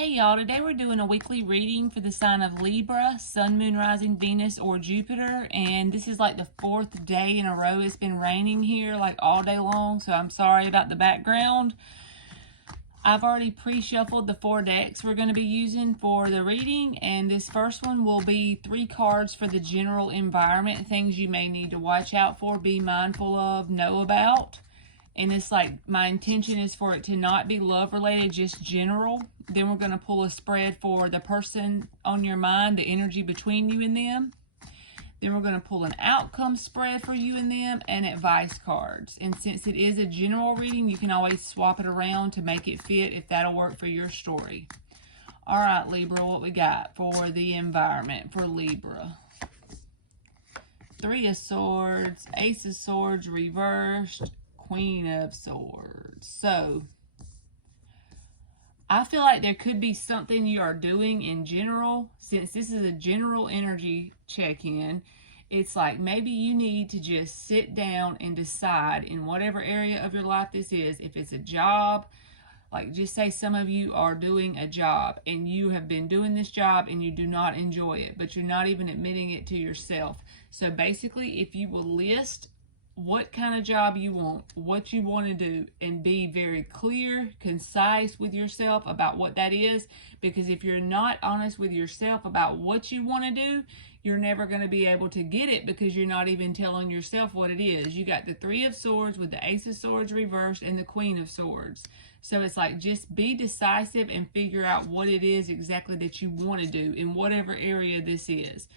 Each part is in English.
Hey y'all, today we're doing a weekly reading for the sign of Libra, Sun, Moon, Rising, Venus, or Jupiter. And this is like the 4th day in a row it's been raining here like all day long, so I'm sorry about the background. I've already pre-shuffled the 4 decks we're going to be using for the reading, and this first one will be 3 cards for the general environment, things you may need to watch out for, be mindful of, know about. And it's like my intention is for it to not be love related, just general. Then we're going to pull a spread for the person on your mind, the energy between you and them. Then we're going to pull an outcome spread for you and them and advice cards. And since it is a general reading, you can always swap it around to make it fit if that'll work for your story. All right, Libra, what we got for the environment for Libra? 3 of Swords, Ace of Swords reversed, Queen of Swords. So I feel like there could be something you are doing in general. Since this is a general energy check-in, it's like maybe you need to just sit down and decide in whatever area of your life this is. If it's a job, like just say some of you are doing a job and you have been doing this job and you do not enjoy it, but you're not even admitting it to yourself. So basically, if you will list what kind of job you want, what you want to do, and be very clear, concise with yourself about what that is, because if you're not honest with yourself about what you want to do, you're never going to be able to get it because you're not even telling yourself what it is. You got the 3 of Swords with the Ace of Swords reversed and the Queen of Swords. So it's like just be decisive and figure out what it is exactly that you want to do in whatever area this is.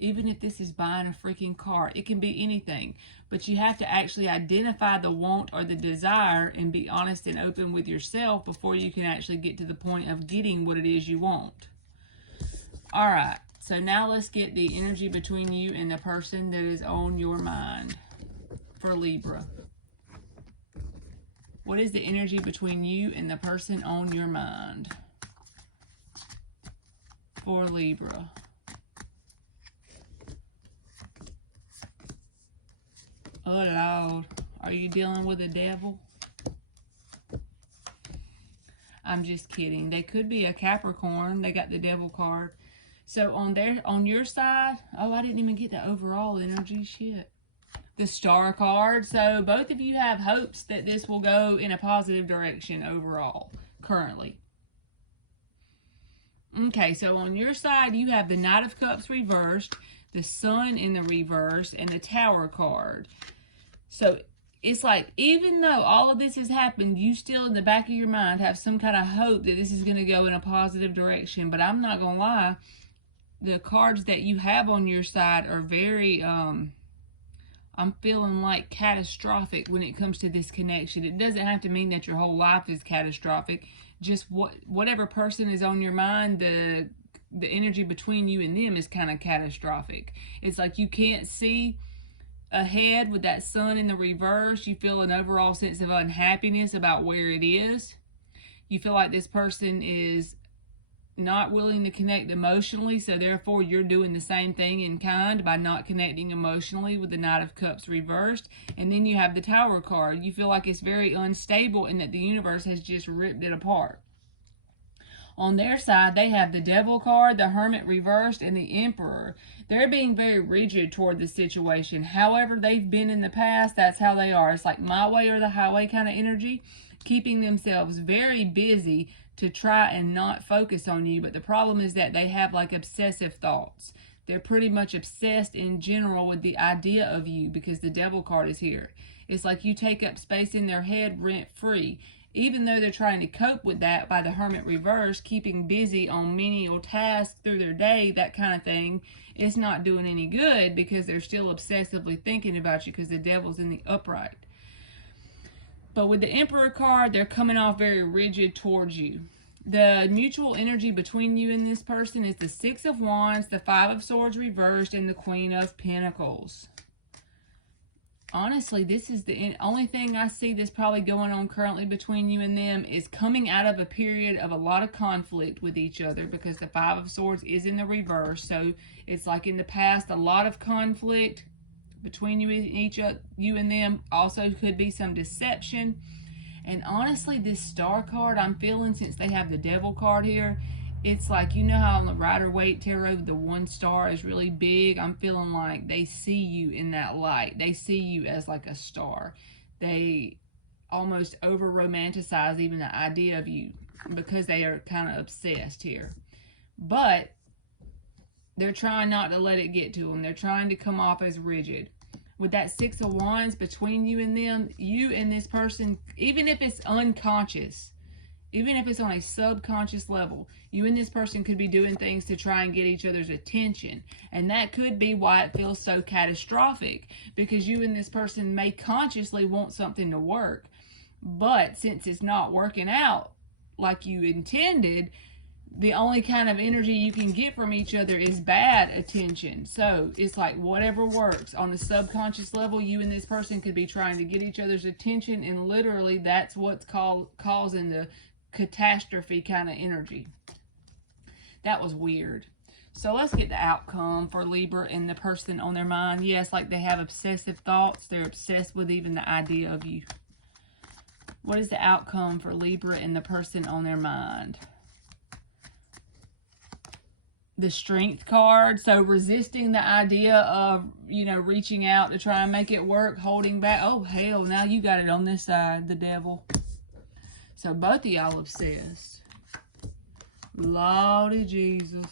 Even if this is buying a freaking car, it can be anything. But you have to actually identify the want or the desire and be honest and open with yourself before you can actually get to the point of getting what it is you want. All right, so now let's get the energy between you and the person that is on your mind for Libra. What is the energy between you and the person on your mind for Libra? Oh Lord, are you dealing with a devil? I'm just kidding. They could be a Capricorn. They got the devil card. So on your side, oh, I didn't even get the overall energy. Shit. The star card. So both of you have hopes that this will go in a positive direction overall, currently. Okay, so on your side, you have the Knight of Cups reversed, the Sun in the reverse, and the Tower card. So it's like, even though all of this has happened, you still in the back of your mind have some kind of hope that this is going to go in a positive direction. But I'm not going to lie, the cards that you have on your side are very, I'm feeling like catastrophic when it comes to this connection. It doesn't have to mean that your whole life is catastrophic. Just whatever person is on your mind, the energy between you and them is kind of catastrophic. It's like you can't see ahead with that Sun in the reverse. You feel an overall sense of unhappiness about where it is. You feel like this person is not willing to connect emotionally, so therefore you're doing the same thing in kind by not connecting emotionally with the Knight of Cups reversed. And then you have the Tower card. You feel like it's very unstable and that the universe has just ripped it apart. On their side, they have the Devil card, the Hermit reversed, and the Emperor. They're being very rigid toward the situation. However they've been in the past, that's how they are. It's like my way or the highway kind of energy, keeping themselves very busy to try and not focus on you. But the problem is that they have like obsessive thoughts. They're pretty much obsessed in general with the idea of you because the Devil card is here. It's like you take up space in their head rent-free. Even though they're trying to cope with that by the Hermit reverse, keeping busy on menial tasks through their day, that kind of thing, it's not doing any good because they're still obsessively thinking about you because the Devil's in the upright. But with the Emperor card, they're coming off very rigid towards you. The mutual energy between you and this person is the 6 of Wands, the 5 of Swords reversed, and the Queen of Pentacles. Honestly, this is the only thing I see that's probably going on currently between you and them is coming out of a period of a lot of conflict with each other because the 5 of Swords is in the reverse. So it's like in the past, a lot of conflict between you and them. Also could be some deception. And honestly, this Star card, I'm feeling, since they have the Devil card here, it's like, you know how on the Rider-Waite Tarot, the one star is really big? I'm feeling like they see you in that light. They see you as like a star. They almost over-romanticize even the idea of you because they are kind of obsessed here. But they're trying not to let it get to them. They're trying to come off as rigid. With that Six of Wands between you and them, you and this person, even if it's unconscious, even if it's on a subconscious level, you and this person could be doing things to try and get each other's attention. And that could be why it feels so catastrophic, because you and this person may consciously want something to work. But since it's not working out like you intended, the only kind of energy you can get from each other is bad attention. So it's like whatever works. On a subconscious level, you and this person could be trying to get each other's attention, and literally that's what's causing the catastrophe kind of energy. That was weird. So let's get the outcome for Libra and the person on their mind. Yes, like they have obsessive thoughts. They're obsessed with even the idea of you. What is the outcome for Libra and the person on their mind? The Strength card. So resisting the idea of, you know, reaching out to try and make it work, holding back. Oh, hell, now you got it on this side, the Devil. So both of y'all obsessed. Lordy Jesus.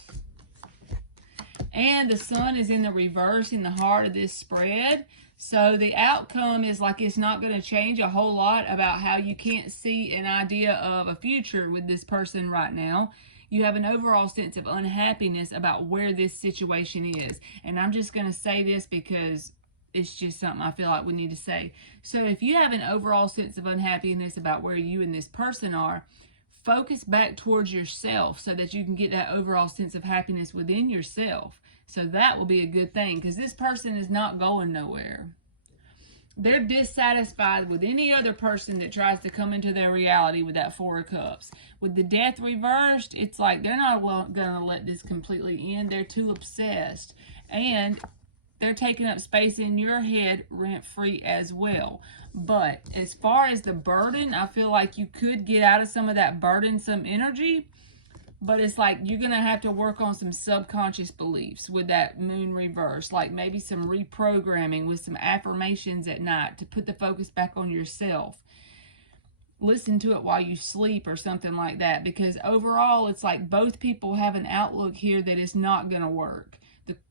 And the Sun is in the reverse in the heart of this spread. So the outcome is like it's not going to change a whole lot about how you can't see an idea of a future with this person right now. You have an overall sense of unhappiness about where this situation is. And I'm just going to say this because it's just something I feel like we need to say. So if you have an overall sense of unhappiness about where you and this person are, focus back towards yourself so that you can get that overall sense of happiness within yourself. So that will be a good thing, because this person is not going nowhere. They're dissatisfied with any other person that tries to come into their reality with that Four of Cups. With the Death reversed, it's like they're not going to let this completely end. They're too obsessed. And they're taking up space in your head rent-free as well. But as far as the burden, I feel like you could get out of some of that burdensome energy. But it's like you're going to have to work on some subconscious beliefs with that Moon reverse. Like maybe some reprogramming with some affirmations at night to put the focus back on yourself. Listen to it while you sleep or something like that. Because overall, it's like both people have an outlook here that is not going to work.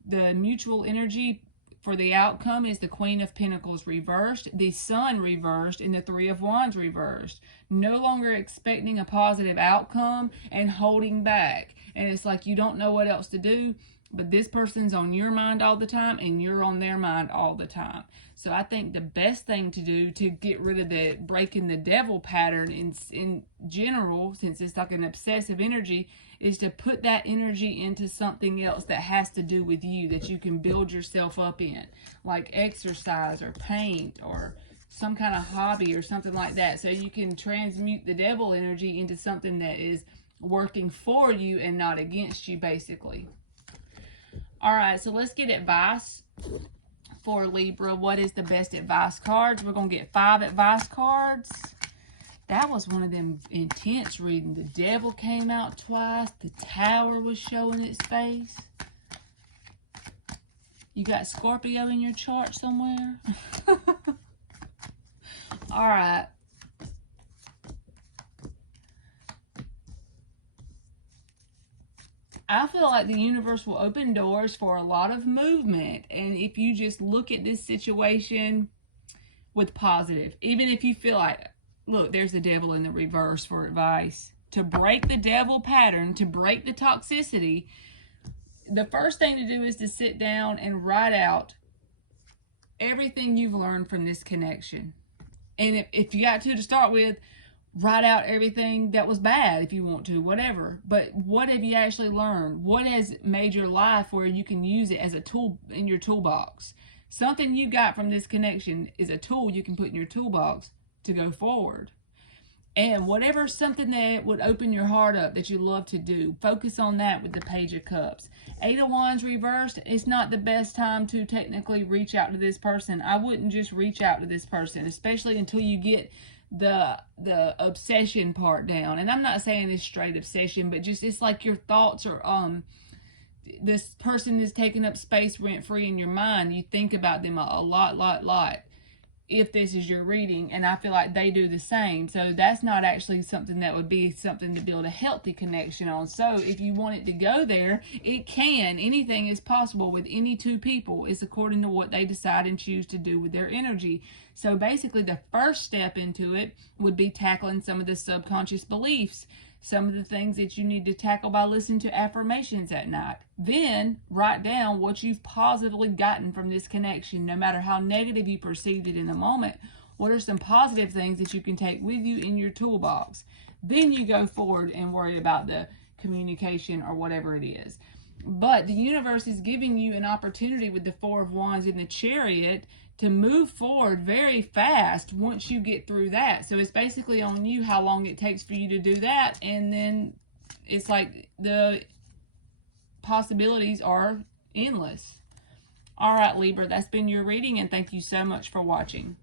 The mutual energy for the outcome is the Queen of Pentacles reversed, the Sun reversed, and the Three of Wands reversed. No longer expecting a positive outcome and holding back. And it's like you don't know what else to do, but this person's on your mind all the time and you're on their mind all the time. So I think the best thing to do to get rid of the breaking the Devil pattern in general, since it's like an obsessive energy, is to put that energy into something else that has to do with you, that you can build yourself up in, like exercise or paint or some kind of hobby or something like that, so you can transmute the Devil energy into something that is working for you and not against you, basically. All right, so let's get advice for Libra. What is the best advice cards? We're going to get 5 advice cards. That was one of them intense reading. The Devil came out twice. The Tower was showing its face. You got Scorpio in your chart somewhere? All right. I feel like the universe will open doors for a lot of movement. And if you just look at this situation with positive, even if you feel like, look, there's the Devil in the reverse for advice. To break the Devil pattern, to break the toxicity, the first thing to do is to sit down and write out everything you've learned from this connection. And if you got to start with, write out everything that was bad if you want to, whatever. But what have you actually learned? What has made your life where you can use it as a tool in your toolbox? Something you got from this connection is a tool you can put in your toolbox to go forward. And whatever something that would open your heart up that you love to do, focus on that with the Page of Cups. 8 of Wands reversed, it's not the best time to technically reach out to this person. I wouldn't just reach out to this person, especially until you get the obsession part down. And I'm not saying it's straight obsession, but just it's like your thoughts are this person is taking up space rent free in your mind. You think about them a lot if this is your reading, and I feel like they do the same. So that's not actually something that would be something to build a healthy connection on. So if you want it to go there, it can. Anything is possible with any two people. It's according to what they decide and choose to do with their energy. So basically the first step into it would be tackling some of the subconscious beliefs, some of the things that you need to tackle by listening to affirmations at night. Then write down what you've positively gotten from this connection, no matter how negative you perceived it in the moment. What are some positive things that you can take with you in your toolbox? Then you go forward and worry about the communication or whatever it is. But the universe is giving you an opportunity with the Four of Wands in the Chariot to move forward very fast once you get through that. So it's basically on you how long it takes for you to do that. And then it's like the possibilities are endless. All right, Libra, that's been your reading, and thank you so much for watching.